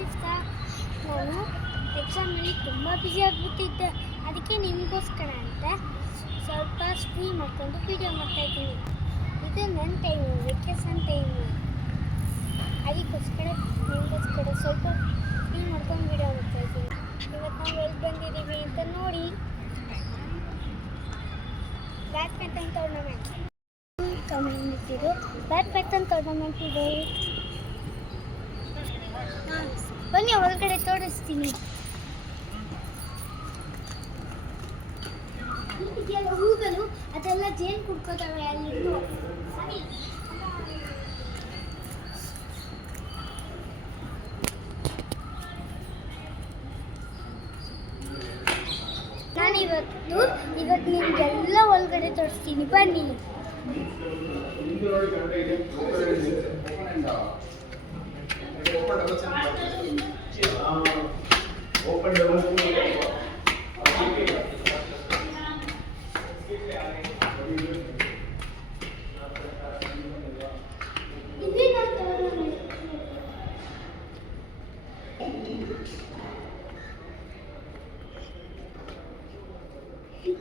ದಿವಸ ನಾನು ಎಕ್ಸಾಮಲ್ಲಿ ತುಂಬ ಬ್ಯುಸಿ ಆಗಿಬಿಟ್ಟಿದ್ದೆ. ಅದಕ್ಕೆ ನಿಮಗೋಸ್ಕರ ಅಂತ ಸ್ವಲ್ಪ ಫ್ರೀ ಮಾಡ್ಕೊಂಡು ವೀಡಿಯೋ ಮಾಡ್ತಾಯಿದ್ದೀನಿ. ಇದು ನನ್ನ ಟೈಮು, ವೆಕೇಷನ್ ಟೈಮು. ಅದಕ್ಕೋಸ್ಕರ ನಿಮಗೋಸ್ಕರ ಸ್ವಲ್ಪ ಫ್ರೀ ಮಾಡ್ಕೊಂಡು ವೀಡಿಯೋ ಮಾಡ್ತಾಯಿದ್ದೀನಿ. ಇವತ್ತು ನಾವು ಎಲ್ಲಿ ಬಂದಿದ್ದೀವಿ ಅಂತ ನೋಡಿ. ಬ್ಯಾಡ್ಮಿಂಟನ್ ಟೂರ್ನಮೆಂಟ್ ಕಮ್ಯುನಿಟಿದು ಬ್ಯಾಡ್ಮಿಂಟನ್ ಟೂರ್ನಮೆಂಟ್ ಇದೆ. ಬನ್ನಿ ಹೊರಗಡೆ ತೋರಿಸ್ತೀನಿ. ಇದೆಲ್ಲ ಹೂಗಳು, ಅದೆಲ್ಲ ಜೇನು ಕುಡ್ಕೋತವೆ ಅಲ್ಲಿ. ಇವತ್ತು ನಿಮಗೆಲ್ಲ ಒಳಗಡೆ ತೋರಿಸ್ತೀನಿ, ಬನ್ನಿ.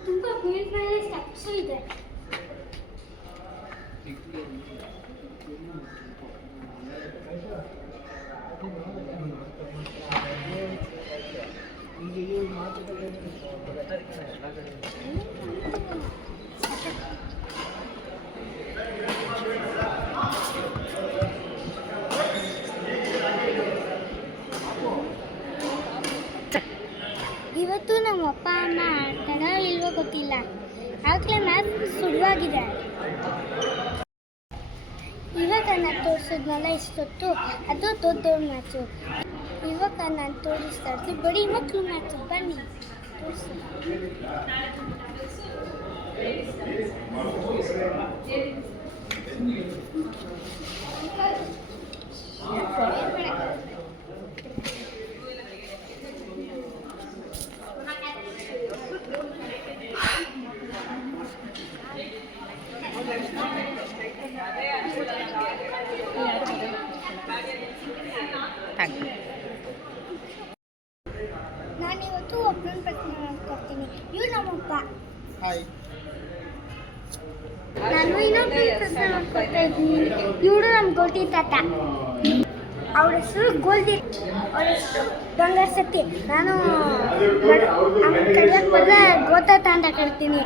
ತುಂಬ ಮೇಲೆ ಸ್ಟೆಪ್ಸು ಇದೆ. ಇವತ್ತು ನಮ್ಮ ಅಪ್ಪ ಅಮ್ಮ ಆಡ್ತಾರ ಇಲ್ವೋ ಗೊತ್ತಿಲ್ಲ. ಆಗಲೇ ಮ್ಯಾಚ್ ಶುರುವಾಗಿದೆ. ಇವಾಗ ನಾನು ತೋರಿಸಿದ್ನಲ್ಲ ಇಷ್ಟೊತ್ತು, ಅದು ದೊಡ್ಡ ಮ್ಯಾಚು. ಇವಾಗ ನಾನು ತೋರಿಸ್ತಾ ಇರ್ತೀನಿ ಬರೀ ಮಕ್ಕಳು ಮ್ಯಾಚು. ಬನ್ನಿ ತೋರಿಸಿ. ನಾನಿವತ್ತು ಒಬ್ಬನ ಪ್ರಶ್ನೆ ಮಾಡ್ಕೊಡ್ತೀನಿ. ಇವ್ರು ನಮ್ಮಪ್ಪ. ನಾನು ಇನ್ನೊಬ್ಬ ಪ್ರಶ್ನೆ ಮಾಡ್ಕೊಡ್ತಾ ಇದ್ದೀನಿ. ಇವರು ನಮ್ಮ ಗೋಲ್ಡಿ ತಾತ. ಅವ್ರ ಹೆಸರು ಗೋಲ್ಡಿ, ಅವ್ರ ಹೆಸರು ಬಂಗಾರ ಸತ್ತಿ. ನಾನು ಕಲಿಯಕ್ಕೆ ಬರಲ್ಲ, ಗೋತಾತ ಅಂತ ಕರಿತೀನಿ.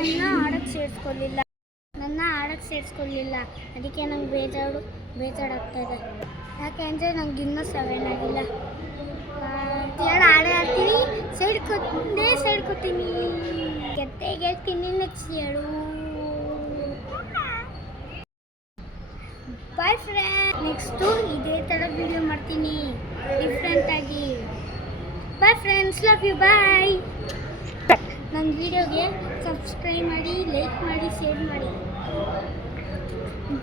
ನನ್ನ ಆಡಕ್ಕೆ ಸೇರಿಸ್ಕೊಳ್ಳಿಲ್ಲ. ಅದಕ್ಕೆ ನಂಗೆ ಬೇಜಾರಾಗ್ತಾ ಇದೆ. ಯಾಕೆ ಅಂದರೆ ನಂಗೆ ಇನ್ನೂ 7 ಆಗಿಲ್ಲ. ಆಡೇ ಆಡ್ತೀನಿ, ಸೈಡ್ ಕೊಡ್ತೀನಿ. ಗೆಲ್ತೀನಿ ನೆಕ್ಸ್ಟ್ ಹೇಳು. Boy friend. ನೆಕ್ಸ್ಟು ಇದೇ ಥರ ವಿಡಿಯೋ ಮಾಡ್ತೀನಿ ಡಿಫ್ರೆಂಟಾಗಿ. ಬಾಯ್ ಫ್ರೆಂಡ್ಸ್, ಲವ್ ಯು, ಬಾಯ್. ನನ್ನ ವಿಡಿಯೋಗೆ ಸಬ್ಸ್ಕ್ರೈಬ್ ಮಾಡಿ, ಲೈಕ್ ಮಾಡಿ, ಶೇರ್ ಮಾಡಿ.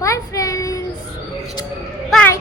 ಬಾಯ್ ಫ್ರೆಂಡ್ಸ್, ಬಾಯ್.